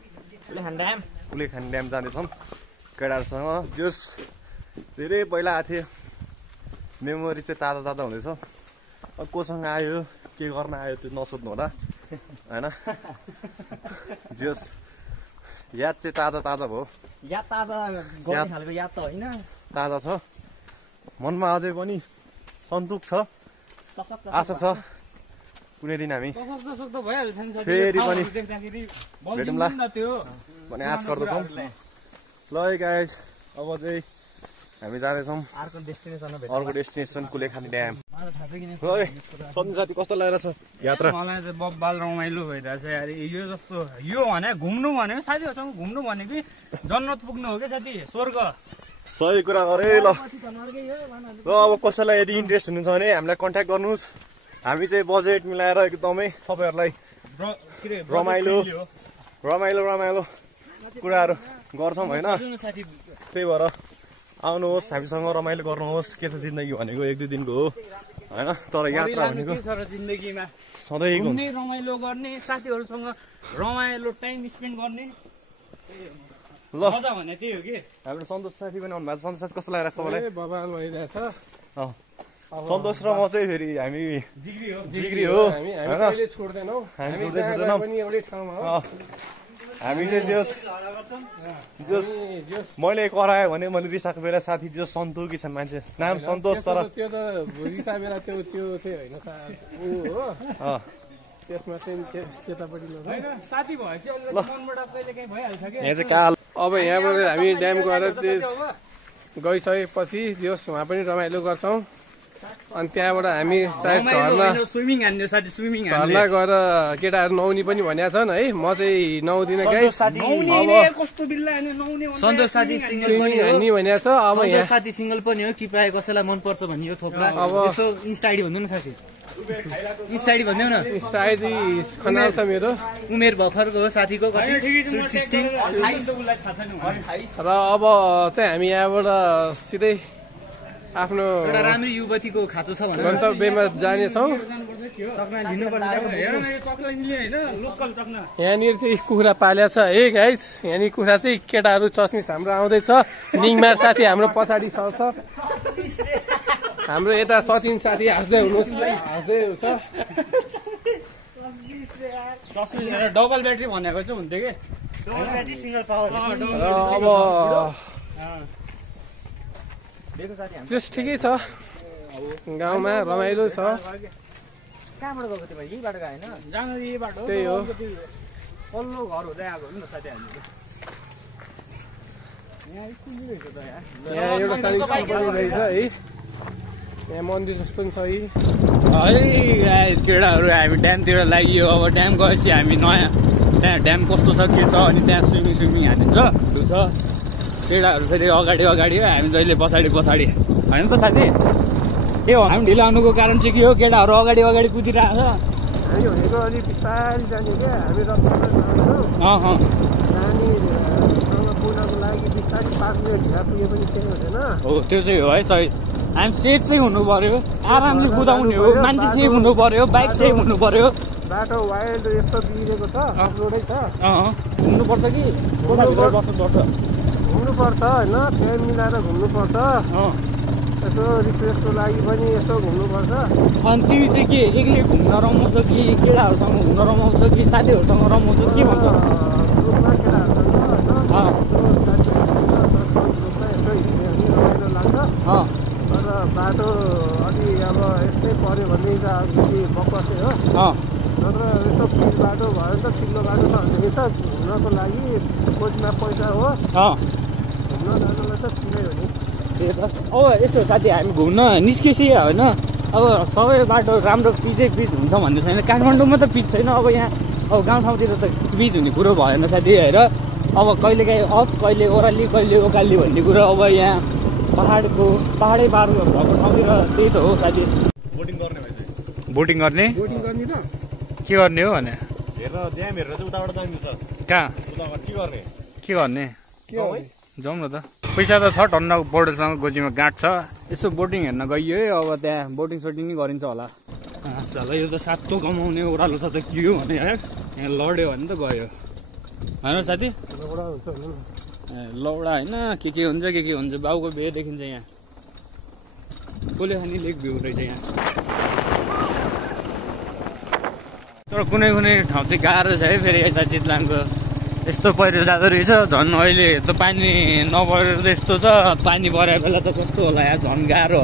कुलेखान ड्याम जानेछौँ केटाहरूसँग जस धेरै पहिला आएको थियो मेमोरी चाहिँ ताजा हुँदैछ अब कोसँग आयो के गर्न आयो त्यो नसोध्नु होला होइन जस याद चाहिँ ताजा भयो याद त होइन ताजा छ मनमा अझै पनि सन्तोष छ आशा छ कुनै दिन हामी फेरि पनि भेटौँला भन्ने आश गर्दछौँ ल गाइस अब चाहिँ हामी जाँदैछौँ अर्को डेस्टिनेसन कुलेखानी ड्याम सन्जु साथी कस्तो लागिरहेछ यात्रा मलाई चाहिँ बब्बाल रमाइलो भइरहेछ यार यो जस्तो यो भने घुम्नु भनेको साथीहरूसँग घुम्नु भनेको जन्नत पुग्नु हो क्या साथी स्वर्ग सही कुरा गरे ल अब कसैलाई यदि इन्ट्रेस्ट हुनुहुन्छ भने हामीलाई कन्ट्याक्ट गर्नुहोस् हामी चाहिँ बजेट मिलाएर एकदमै तपाईँहरूलाई रमाइलो कुराहरू गर्छौँ होइन त्यही भएर आउनुहोस् हामीसँग रमाइलो गर्नुहोस् के छ जिन्दगी भनेको 1-2 दिनको हो होइन तर यात्रा भनेको जिन्दगीमा सधैँको हुन्छ रमाइलो गर्ने साथीहरूसँग रमाइलो टाइम स्पेन्ड गर्ने ल मजा भने त्यही हो कि हाम्रो सन्तोष साथी पनि आउनु भएको छ सन्तोष साथी कस्तो लागिरहेछ मलाई बबाल भइरहेछ सन्तोष र म चाहिँ फेरि हामी जिग्री हो हामी कहिले छोड्दैनौँ हामी छोड्दैनौँ हामी चाहिँ जस मैले कराएँ भने मैले रिसाएको बेला साथी जो सन्तोषी छ मान्छे नाम सन्तोष तर त्यो त रिसा बेला त्यो चाहिँ होइन हो त्यसमा चाहिँ त्यतापट्टि साथी भएपछि मनबाट कहिले काहीँ भइहाल्छ के यहाँ चाहिँ काल अब यहाँबाट हामी ड्याम गएर गइसकेपछि जस उहाँ पनि रमाइलो गर्छौँ अनि त्यहाँबाट हामी सायद स्विमिङ हान्ने साथी स्विमिङ झर्ना गएर केटाहरू नुहाउने पनि भनेका छन् है। म चाहिँ नुहाउँदिनँ गाइस। सन्तोष साथी स्विमिङ हान्ने भनेको छ। अब यहाँ साथी सिंगल पनि हो कि प्रायः कसैलाई मन पर्छ भन्ने यो थोप्ला। अब यसो इन्स्टा आइडी भन्नु न साथी, इन्स्टा आइडी भन्देऊ न। इन्स्टा आइडी खनाल छ मेरो। उमेर भर्खरको हो साथीको, कति 16 र अब चाहिँ हामी यहाँबाट सिधै आफ्नो एउटा राम्रो युवतीको खाँचो छ भने गन्तव्यमा जानेछौँ। यहाँनिर चाहिँ कुखुरा पाल्या छ है गाइस। यहाँनिर कुखुरा चाहिँ केटाहरू चस्मिस हाम्रो आउँदैछ। निङमार साथी हाम्रो पछाडि छ। हाम्रो यता सचिन साथी हाँस्दै हुनुहुन्छ। डबल ब्याट्री भनेको चाहिँ हुन्थ्यो कि सिंगल पावर। र अब जस ठिकै छ, गाउँमा रमाइलो छ। कहाँबाट गएको थियो भाइ? यहीबाट गयो होइन? जानु यही बाटो त्यही हो। पल्लो घर हुँदै आएको नि त साथी हामी। यहाँ एउटा सानो स्कुल पनि रहेछ है। यहाँ मन्दिर जस्तो पनि छ है केटाहरू। हामी ड्यामतिर लागियो। अब ड्याम गएपछि हामी नयाँ त्यहाँ ड्याम कस्तो छ के छ अनि त्यहाँ स्विमिङ हानिन्छ छ। केटाहरू फेरि अगाडि अगाडि हो, हामी जहिले पछाडि पछाडि होइन त साथी? के हो हामी ढिलो आउनुको कारण चाहिँ के हो? केटाहरू अगाडि अगाडि कुदिरहेको छ। हामी भनेको अलिक बिस्तारै जाने क्या। हामी रस्तामा पुग्नको लागि बिस्तारै 5 मिनट ढिला पुगे पनि केही हुँदैन। हो त्यो चाहिँ हो है सही। हामी सेफ चाहिँ हुनु पर्यो, आरामले कुदाउने हो, मान्छे सेफ हुनु पर्यो, बाइक सेफ हुनु पर्यो। बाटो वाइल्ड यस्तो बिग्रेको छ, रोडै छ। घुम्नुपर्छ कि बस्नुपर्छ? घुम्नुपर्छ होइन, टाइम मिलाएर घुम्नुपर्छ। यसो रिफ्रेसको लागि पनि यसो घुम्नुपर्छ। अनि तिमी चाहिँ के एक्लै घुम्न रमाउँछ कि केटाहरूसँग घुम्न रमाउँछ कि साथीहरूसँग रमाउँछ के भन्छ? ग्रुपमा केटाहरूसँग रमाइलो लाग्छ। तर बाटो अलि अब यस्तै पऱ्यो भने त अलिकति बक्सै हो। नत्र यस्तो पिच बाटो भयो नि त, चिल्लो बाटो छ भने त घुम्नको लागि कोचमा पैसा हो, घुम्न जानुलाई त ठिकै हो नि। अब यस्तो साथी हामी घुम्न निस्केपछि होइन, अब सबै बाटो राम्रो पिचै पिच हुन्छ भन्ने छैन। काठमाडौँमा त पिच छैन। अब यहाँ अब गाउँठाउँतिर त पिच हुने कुरो भएन साथी हेर। अब कहिले काहीँ अफ, कहिले ओह्राली, कहिले ओकाली भन्ने कुरो अब यहाँ पहाडै पार भएको ठाउँतिर त्यही त हो साथी। बोटिङ गर्ने के गर्ने हो भने कहाँ के गर्ने जाउँ न त। पैसा त छ टन्न। बोर्डरसँग गोजीमा गाँठ छ। यसो बोटिङ हेर्न गइयो है। अब त्यहाँ बोटिङ सोटिङ नि गरिन्छ होला। चल यो त सातो कमाउने ओह्रालो छ त के हो भने यार। यहाँ लड्यो भने त गयो होइन साथी? लौडा होइन के हुन्छ के हुन्छ। बाउको बिहे देखिन्छ यहाँ। कोलेखानी लेक भ्यू रहेछ यहाँ। तर कुनै कुनै ठाउँ चाहिँ गाह्रो छ है। फेरि यता चितलानको यस्तो पहिरो जाँदो रहेछ। झन् अहिले त पानी नपरेर त यस्तो छ। पानी परेको बेला त कस्तो होला यार, झन् गाह्रो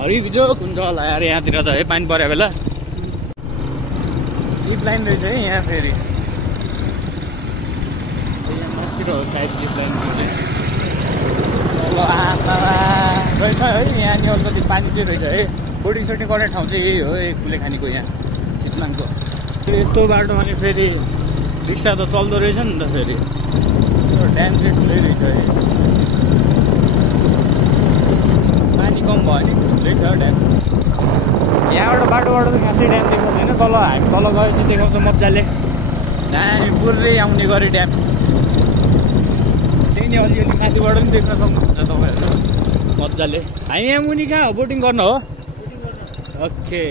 हरिबिजोक हुन्छ होला यार यहाँतिर त है पानी परेको बेला। जिप लाइन रहेछ है यहाँ। फेरि सायद जिप लाइन रहेछ है यहाँ नि। अलिकति पानी चाहिँ रहेछ है। बोटिङ सोटिङ गर्ने ठाउँ चाहिँ यही हो कुलेखानीको यहाँ चितलानको। यस्तो बाटो भने फेरि रिक्सा त चल्दो रहेछ नि त। फेरि ड्याम चाहिँ ठुलै रहेछ है। पानी कम भयो नि ठुलै छ ड्याम। यहाँबाट बाटोबाट त खासै ड्याम देखाउँदैन। तल हामी तल गएपछि देखाउँछ मजाले। यहाँ पुरै आउने गरी ड्याम त्यही नि। अलिअलि माथिबाट पनि देख्न सक्नुहुन्छ तपाईँहरू मजाले। हामी यहाँ मुनि कहाँ हो बोटिङ गर्न हो? ओके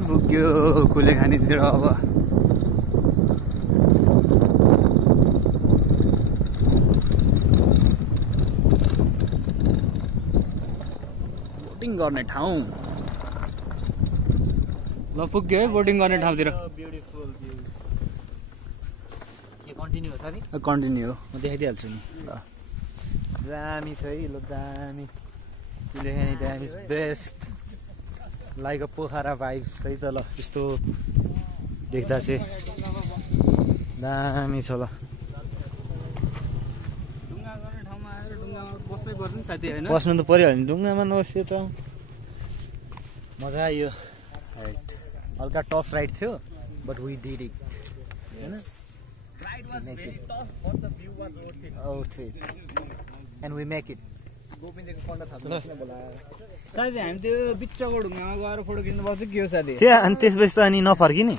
पुग्यो कुलेखानीतिर। अब बोटिङ गर्ने ठाउँ ल पुग्यो है बोटिङ गर्ने ठाउँतिर। कन्टिन्यू हो साथी? कन्टिन्यू हो। म देखाइदिइहाल्छु नि। ल दामी छ है। ल दामी Kulekhani dam is best like a Pokhara vibes है त ल यस्तो देख्दा चाहिँ दामी छ ल बस्नु त परिहाल्यो नि ढुङ्गामा नबस्यो त मजा आयो हल्का टफ राइड थियो बट वी डिड इट हैन ride was very tough but the view was worth it and we make it गोविन्दको कन्डा थाप्नु किन बोलायो साथी हामी त्यो बिच्चको ढुङ्गामा गएर फोटो खिच्नु पर्छ के हो साथी त्यहाँ अनि त्यसपछि त अनि नफर्किने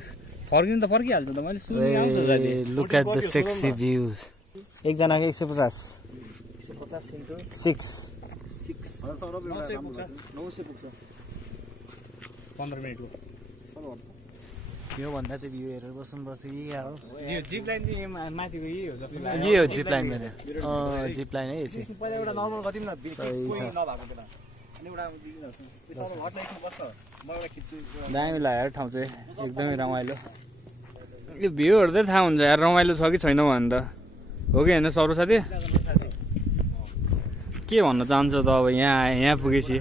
फर्किनु त फर्किहाल्छ त मैले सुने आउँछ साथी look at the sexy views एकजनाको 150 into 6 900 पुग्छ 15 मिनेटको यो भन्दा त भ्यू हेरेर बस्नुपर्छ कि क्या हो यो जिप लाइन चाहिँ माथिको यही हो जस्तो लाग्यो यही हो जिप लाइन मेरो जिप लाइन है यो चाहिँ पहिला एउटा नर्मल गतिम न सही छ नभएको बेला अनि एउटा दिनुहोस् त्यसमा हट लाइटमा बस्छ मलाई खिच्छु दामी लाग्यो ठाउँ चाहिँ एकदमै रमाइलो यो भ्यू हेर्दै थाहा हुन्छ यार रमाइलो छ कि छैन भने त हो कि होइन सरो साथी के भन्न चाहन्छ त अब यहाँ पुगेपछि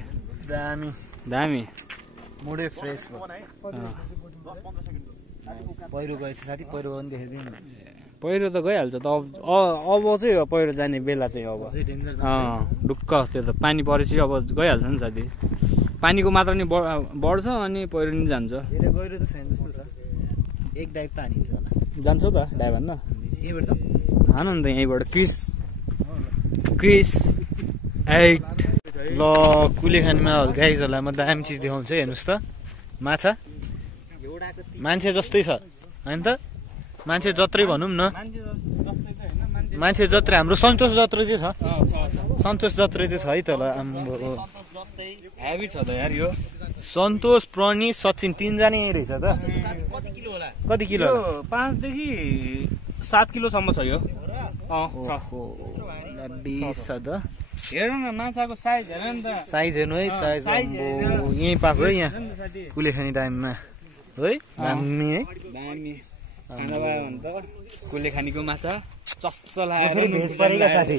दामी दामी मुडै फ्रेस भयो पहिरो गएछ साथी पहिरो पनि देखाइदिउँ न पहिरो त गइहाल्छ त अब चाहिँ पहिरो जाने बेला चाहिँ अब ढुक्क त्यो त पानी परेपछि अब गइहाल्छ नि साथी पानीको मात्रा नि बढ्छ अनि पहिरो नि जान्छ धेरै गहिरो त छैन जस्तो छ एक डाइभ त हानिन्छ होला जान्छ त डाइभ हान्न यहीँबाट त हानु नि त यहीँबाट क्रिस 8 ल कुलेखानीमा गाइजहरूलाई म दामी चिज देखाउँछु हेर्नुहोस् त माछा मान्छे जस्तै छ होइन त मान्छे जत्रै भनौँ न मान्छे जत्रै हाम्रो सन्तोष जत्रै चाहिँ छ सन्तोष जत्रै चाहिँ छ है त ल हेभी छ त यार यो सन्तोष प्रणीत सचिन 3 जना यही रहेछ त कति किलो 5 देखि 7 किलोसम्म छ यो छ त हेर न माछाको साइज हेर नि त साइज हेर्नु है साइज यहीँ पाएको है यहाँ कुलेखानी टाइममा है दामी है दामी खाना भयो भने त कुलेखानीको माछा चस्स लगाएर भेज परेका साथी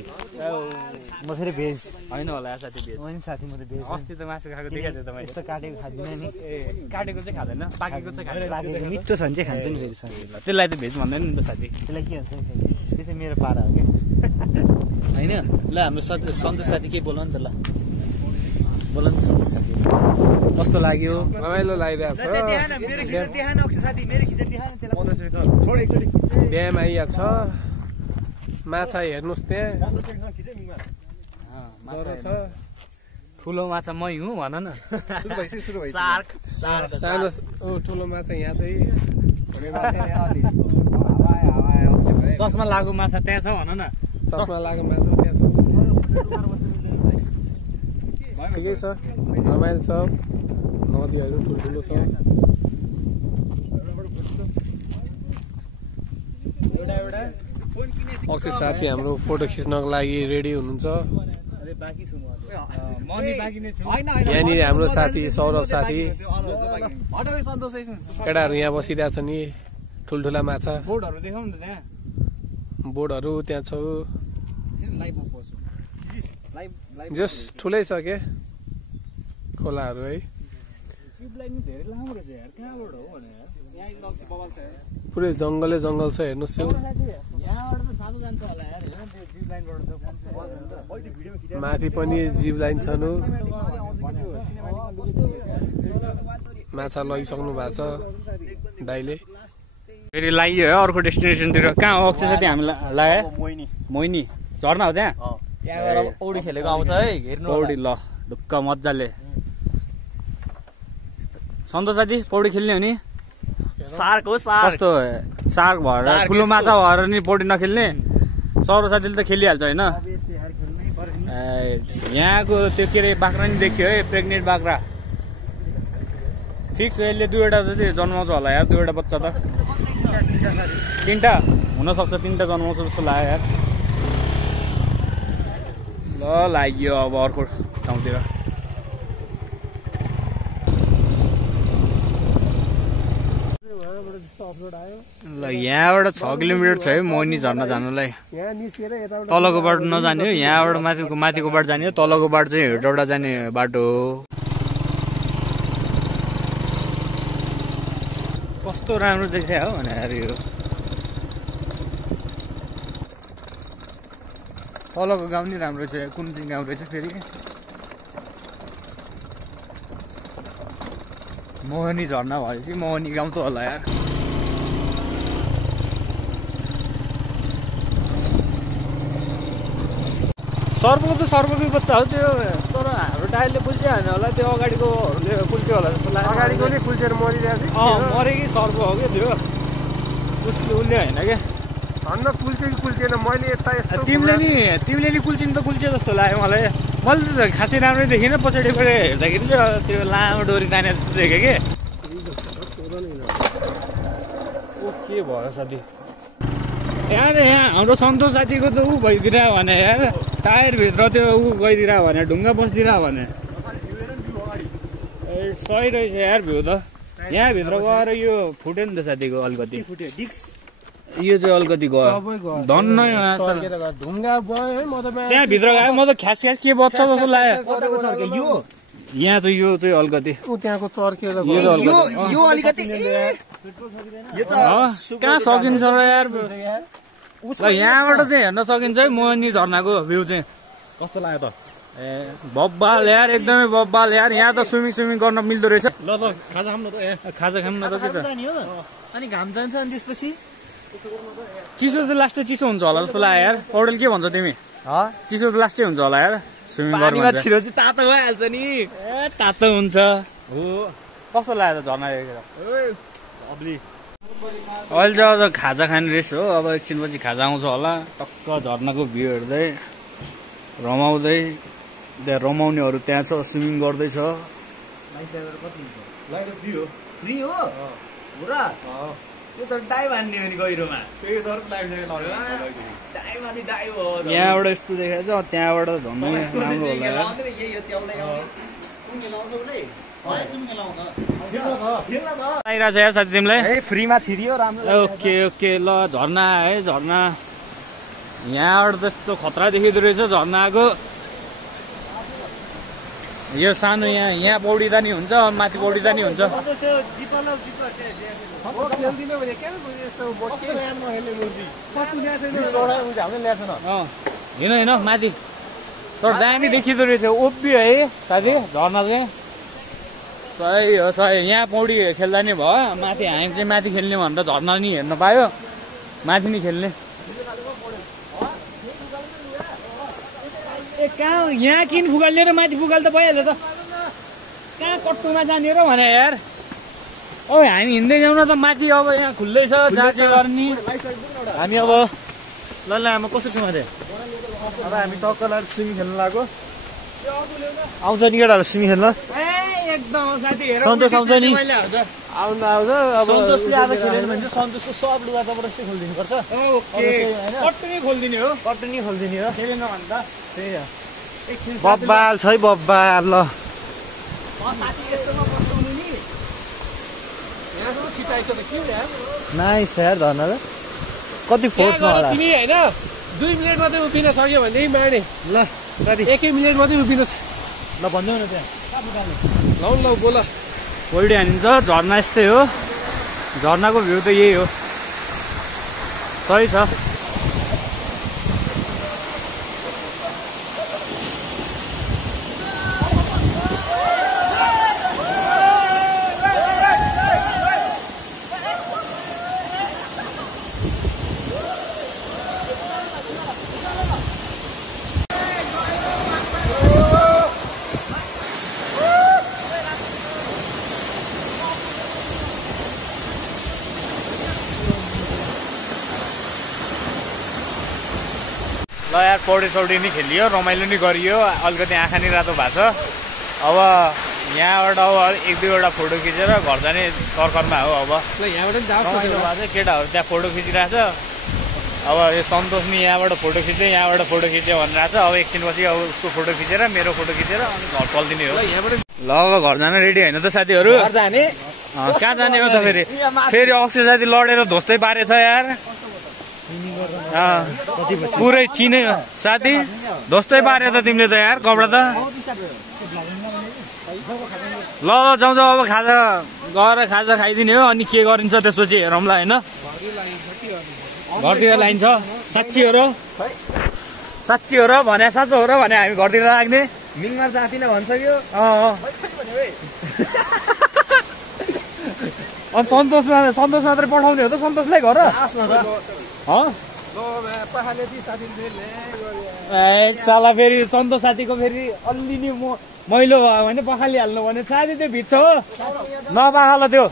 म फेरि भेज होइन होला साथी भेज होइन साथी म त भेज अस्ति त मासु खाएको देखाएको थियो त मैले यस्तो काटेको खाँदिनँ नि काटेको चाहिँ खाँदैन पाकेको चाहिँ खाँदैन काटेको मिठो छ भने चाहिँ खान्छ नि फेरि साथी त्यसलाई त भेज भन्दैन नि त साथी त्यसलाई के भन्छ नि त्यो चाहिँ मेरो पारा हो क्या होइन ल हाम्रो सन्तोष साथी के बोल नि त ल बोल नि सन्तोष साथी कस्तो लाग्यो रमाइलो लागिरहेको छ बिहान आइया छ माछा हेर्नुहोस् त्यहाँ छ ठुलो माछा मै हुँ भन न सानो ठुलो माछा यहाँ चाहिँ चस्मा लागु माछा त्यहाँ छ भन न चस्मा लागेको माछा त्यहाँ छ ठिकै छ रमाइलो छ नदीहरू ठुल्ठुलो छ अक्षय साथी हाम्रो फोटो खिच्नको लागि रेडी हुनुहुन्छ यहाँनिर हाम्रो साथी सौरभ साथी केटाहरू यहाँ बसिरहेको छ नि ठुल्ठुला माछा बोर्डहरू देखाउँ न त्यहाँ बोर्डहरू त्यहाँ छ जस ठुलै छ के खोलाहरू है पुरै जङ्गलै जङ्गल छ हेर्नुहोस् माथि पनि जिप लाइन छ नु माछा लगिसक्नु भएको छ दाइले फेरि लाग्यो है अर्को डेस्टिनेसनतिर कहाँ हो अक्षय साथी हामी लाग्यो मोइनी झर्ना हो त्यहाँ पौडी खेलेको आउँछ है पौडी ल ढुक्क मजाले सन्तोष साथी पौडी खेल्ने हो नि सार्क हो सार्क कस्तो सार्क भएर ठुलो माछा भएर नि पौडी नखेल्ने सौरभ साथीले त खेलिहाल्छ होइन यहाँको त्यो के अरे बाख्रा नि देखियो है प्रेग्नेन्ट बाख्रा फिक्स यसले 2वटा जति जन्माउँछ होला यार 2वटा बच्चा त 3टा हुनसक्छ 3टा जन्माउँछ जस्तो लाग्यो यार ल लाग्यो अब अर्को ठाउँतिर ल यहाँबाट 6 किलोमिटर छ है मोहनी झर्ना जानलाई। यहाँ निस्केर यताबाट तलको बाटो नजाने हो, यहाँबाट माथिको बाटो जाने हो, तलको बाटो चाहिँ हेटौडा जाने बाटो हो। कस्तो राम्रो देखिया हो भनेर यो तलको गाउँ नि राम्रो छ। कुन चाहिँ गाउँ रहेछ फेरि? मोहनी झर्ना भएपछि मोहनी गाउँ त होला यार। सर्वकै बच्चा हो त्यो, तर हाम्रो टायरले कुल्च्यो भने होला, त्यो अगाडिकोहरूले कुल्च्यो होला जस्तो लाग्यो। अगाडिकोले कुल्चेर मरिरहेको मरे कि सर्व हो क्या त्यो, उसले होइन क्या। धन्न कुल्चे कि कुल्चेन, मैले यता यस्तो तिमीले नि कुल्चिन त कुल्च्यो जस्तो लाग्यो मलाई। मैले त खासै राम्रै देखिनँ, पछाडिबाट हेर्दाखेरि चाहिँ त्यो लामो डोरी ताने जस्तो देखेँ कि। के भयो साथी यार, यहाँ हाम्रो सन्तोष साथीको त ऊ भइदिएर भने यार, टायरभित्र त्यो ऊ गइदिएर भने, ढुङ्गा बसिदिएर भने। सही रहेछ यार भ्यू त। यहाँभित्र गएर यो फुट्यो नि त साथीको अलिकति, यो चाहिँ अलिकति गयो धन्न। ढुङ्गा भयो है, म त त्यहाँभित्र गयो, म त ख्यास के बच्छ जस्तो लाग्यो। यहाँ चाहिँ यो चाहिँ अलिकति त्यहाँको चर्केर कहाँ सकिन्छ र यार। यहाँबाट चाहिँ हेर्न सकिन्छ है मोहनी झर्नाको भ्यू चाहिँ। कस्तो लाग्यो त? ए बब्बाल यार, एकदमै बब्बाल यार। यहाँ त स्विमिङ गर्न मिल्दो रहेछ। ल खाजा खाऊँ न त। खाजा खाऊँ न त के छ। अनि घाम जान्छ अनि त्यसपछि चिसो चाहिँ लास्टै चिसो हुन्छ होला जस्तो लाग्यो यार। पौडेल के भन्छ तिमी? चिसो त लास्टै हुन्छ होला यार स्विमिङ गर्नु। छिरो चाहिँ तातो भइहाल्छ नि। ए तातो हुन्छ हो। कस्तो लाग्यो त झर्ना देखेर? अहिले चाहिँ अझ खाजा खाने रहेछ हो। अब एकछिनपछि खाजा आउँछ होला। टक्क झर्नाको भ्यू हेर्दै रमाउँदै, त्यहाँ रमाउनेहरू त्यहाँ छ, स्विमिङ गर्दैछ। यहाँबाट यस्तो देखाएको छ, त्यहाँबाट झन् राम्रो होला। आइरहेछ यार साथी तिमीलाई? फ्रीमा छिरियो राम्रो। ओके ल झर्ना है झर्ना। यहाँबाट त्यस्तो खतरा देखिँदो रहेछ झर्नाको। यो सानो यहाँ पौडिँदा नि हुन्छ, माथि पौडिँदा नि हुन्छ। होइन माथि तर दामी देखिँदो रहेछ। ओपी है साथी झर्ना चाहिँ। सही हो सही। यहाँ पौडी खेल्दा नि भयो, माथि हामी चाहिँ माथि खेल्ने भनेर झर्ना नि हेर्न पायो, माथि नि खेल्ने। ए कहाँ यहाँ किन फुकाल्ने र माथि फुकाल त भइहाल्यो त। कहाँ कट्टुमा जाने र भने यार। ओ हामी हिँड्दै जाउँ न त माथि। अब यहाँ खुल्लै छ, जहाँ चाहिँ गर्ने। हामी अब ल आमा कसरी छौँ अझै? अब हामी टक्क लाएर स्विमिङ खेल्न लाग्यो। आउँछ नि केटाहरू स्विमिङ खेल्न? एकदम साथी हेर, सन्तोष आउँछ नि? आउँदा अब सन्तोषले आज खेलेन भने चाहिँ सन्तोषको सब लुगा जबरजस्ती खोलिदिनु पर्छ। कट्टुनी खोलिदिने हो, कटनी खोलिदिने हो। खेलेन भने त त्यही हो। बब्बाल छ है बब्बाल। ल नाइस यार झर्ना त। कति फोर्समा होला तिमी होइन 2 मिनट मात्रै उभिन सक्यो भनेदेखि मार्ने। ल कति 1 मिनट मात्रै उभिन। ल भनिदेऊ न त्यहाँ ल बोल। पौडी हानिन्छ। झर्ना यस्तै हो, झर्नाको भ्यू त यही हो। सही छ। ल यार पौडी सौडी नि खेलियो, रमाइलो नि गरियो, अलिकति आँखा नि रातो भएको छ। अब यहाँबाट अब 1-2वटा फोटो खिचेर घर जाने तर्करमा हो। अब यहाँबाट रमाइलो भएको छ, केटाहरू त्यहाँ फोटो खिचिरहेछ। अब यो सन्तोष नि यहाँबाट फोटो खिच्यो, यहाँबाट फोटो खिच्यो भनिरहेछ। अब एकछिनपछि अब उसको फोटो खिचेर मेरो फोटो खिचेर अनि घर चल्दिने हो। ल अब घर जान रेडी होइन त साथीहरू? जाने कहाँ जाने हो त फेरि फेरि अक्षय साथी लडेर ध्वस्तै पारेछ यार पुरै चिने साथी ध्वस्तै पारे त तिमीले त यार कपडा त ल जाउँ अब खाजा गएर खाजा खाइदिने हो अनि के गरिन्छ त्यसपछि हेरौँला होइन घरतिर लाइन्छ साँच्ची हो र भने साँचो हो र भने हामी घरतिर लाग्ने मिङमा साथीले भन्छ कि अनि सन्तोष मात्रै पठाउने हो त सन्तोषलाई घर साला फेरि सन्तोष साथीको फेरि अलि नि मैलो भयो भने पखालिहाल्नु भने साथी त्यो भित्र हो नपखाल त्यो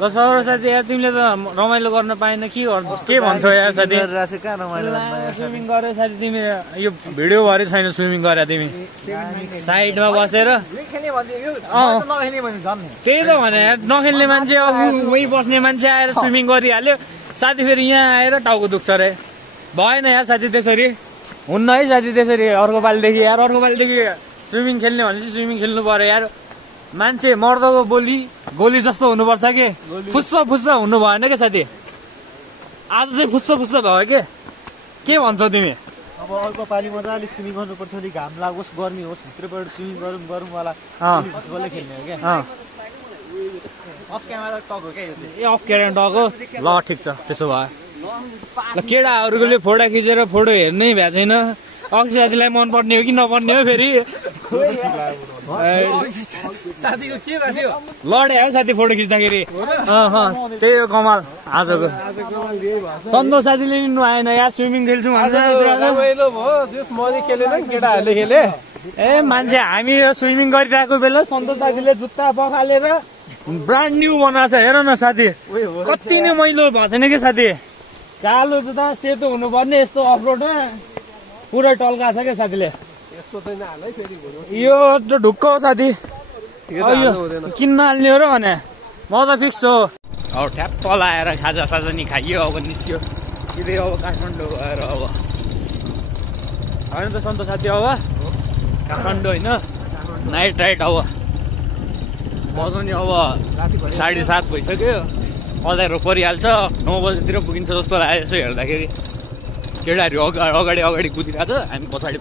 ल सर साथी यार तिमीले त रमाइलो गर्न पाएन के भन्छौ यार साथी स्विमिङ गरे साथी तिमी यो भिडियो भरि छैन स्विमिङ गरे तिमी साइडमा बसेर त्यही त भने यार नखेल्ने मान्छे अब उही बस्ने मान्छे आएर स्विमिङ गरिहाल्यो साथी फेरि यहाँ आएर टाउको दुख्छ रे भएन यार साथी त्यसरी हुन्न है साथी त्यसरी अर्को पालिदेखि स्विमिङ खेल्ने भनेपछि स्विमिङ खेल्नु पर्यो यार मान्छे मर्दको गोली जस्तो हुनुपर्छ के फुस्स हुनु भएन क्या साथी आज चाहिँ फुस्स भयो के भन्छौ तिमी अब अर्को पालि मजाले स्विमिङ गर्नुपर्छ अलिक घाम लागोस् गर्मी होस् भित्रबाट स्विमिङ गरौँ वाला खेल्ने हो क्या अफ क्यामेरा टक हो क्या ए अफ क्यामेरा टक हो ल ठिक छ त्यसो भए ल केटाहरूले फोटो खिचेर फोटो हेर्नै भएको छैन अक्षय साथीलाई मनपर्ने हो कि नपर्ने हो फेरि साथीको के भयो लडे हो साथी फोटो खिच्दाखेरि त्यही हो कमाल आजको सन्तोष साथीले लिनु आएन यार स्विमिङ खेल्छौँ केटाहरूले खेले ए मान्छे हामी स्विमिङ गरिरहेको बेला सन्तोष साथीले जुत्ता पखालेर ब्रान्ड न्यू बनाएको छ हेर न साथी कति नै मैलो भएको छैन कि साथी कालो जुत्ता सेतो हुनुपर्ने यस्तो अफरोडमा पुरै टल्का छ क्या साथीले यो ढुक्क हो साथी किन्न हाल्ने हो र भने म त फिक्स हो अब ठ्याप्प लाएर खाजा नि खाइयो अब निस्कियो सिधै अब काठमाडौँ गएर अब होइन त सन्तोष साथी अब काठमाडौँ होइन नाइट राइड अब मजाउने अब 7:30 भइसक्यो अँध्यारो परिहाल्छ 9 बजीतिर पुगिन्छ जस्तो लाग्यो यसो हेर्दाखेरि केटाहरू अगाडि कुदिरहेको छ हामी पछाडि